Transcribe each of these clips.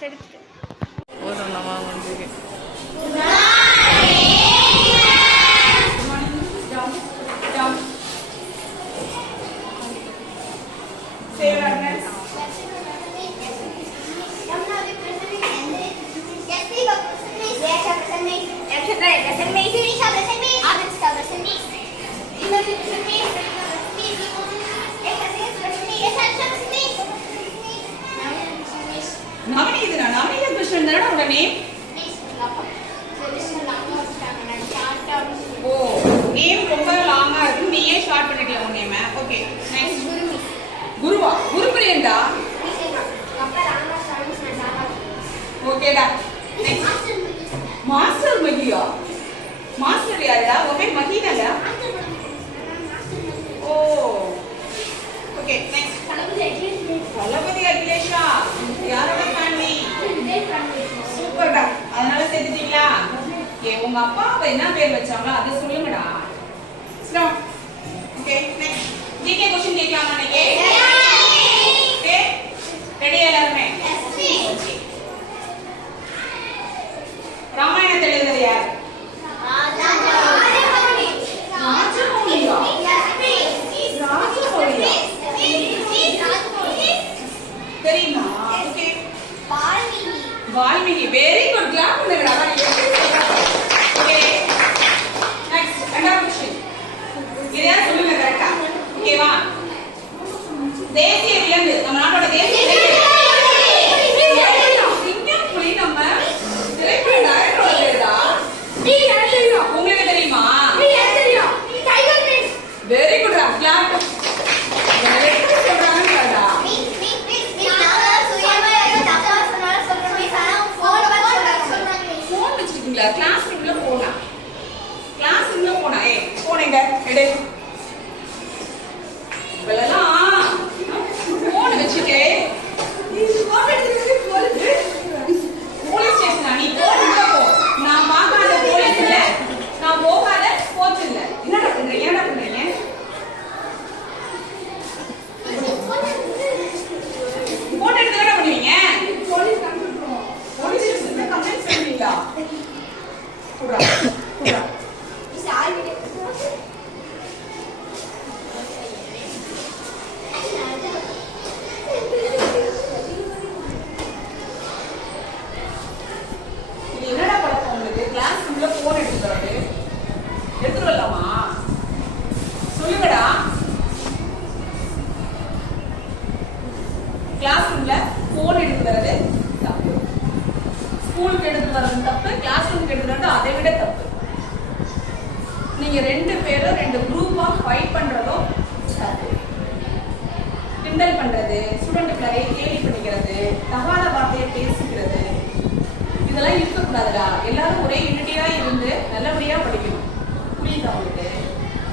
சரி ஒரு நம்ம வந்து ஸ்டார்ட் பண்ணிக்கலாம் ஷார்ட் பண்ணிட்டியா உன் நேம ஓகே நெக்ஸ்ட் குருவா குரு பிரியண்டா ஓகேடா மாஸ்டர் மகியா? மாஸ்டர் யாருடா? உன் பேர் மகிதாடா ஓ. ஓகே நெக்ஸ்ட் தளபதி அகிலேஷா. யாரோட ஃபேமிலி சூப்பர்டா அதனால சேர்த்துட்டீங்களா? ஓகே உங்க அப்பா அப்பா என்ன பேர் வச்சாங்களோ அதை சொல்லுங்கடா. Start okay next GK question கேட்கலாமா இன்னைக்கு ஓகே ரெடி எல்லாருமே Okay. ராமாயணத்தை எழுதுறது யார் தெரியுமா okay Valmiki very good clap 举杯 class ரூம்ல போன் எடுத்து வரது தப்பு. ஸ்கூலுக்கு எடுத்து வர்றது தப்பு கிளாஸ் ரூமுக்கு எடுத்து வர்றது அதை விட தப்பு. நீங்க ரெண்டு பேரும் ரெண்டு குரூப்பா ஃபைட் பண்றதோ தப்பு கிண்டல் பண்றது ஸ்டூடெண்ட்டுக்குள்ளாரே கேலி பண்ணிக்கிறது தகாத வார்த்தையை பேசிக்கிறது. இதெல்லாம் இருக்கக்கூடாதுடா. எல்லாரும் ஒரே யூனிட்டியா இருந்து நல்லபடியா படிக்கணும். புரியுதா உங்களுக்கு?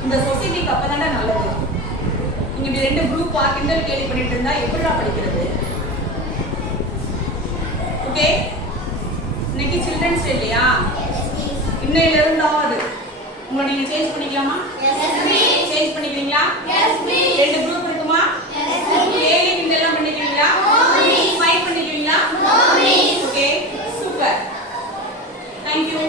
இந்த சொசைட்டிக்கு அப்பதானே நல்லது. இப்படி ரெண்டு குரூப் கிண்டல் கேள்வி பண்ணிட்டு இருந்தா எப்படிடா படிக்கிறது? ஓகே இன்னைக்கு சில்ட்ரன்ஸ் டே இல்லையா? இன்னையில இருந்து ஆகுது உங்களை நீங்க சேஞ்ச் பண்ணிக்கலாமா? சேஞ்ச் பண்ணிக்கிறீங்களா? ரெண்டு குரூப் இருக்குமா? கேலி கிண்டெல்லாம் பண்ணிக்கிறீங்களா? ஃபைட் பண்ணிக்கிறீங்களா? Okay super thank you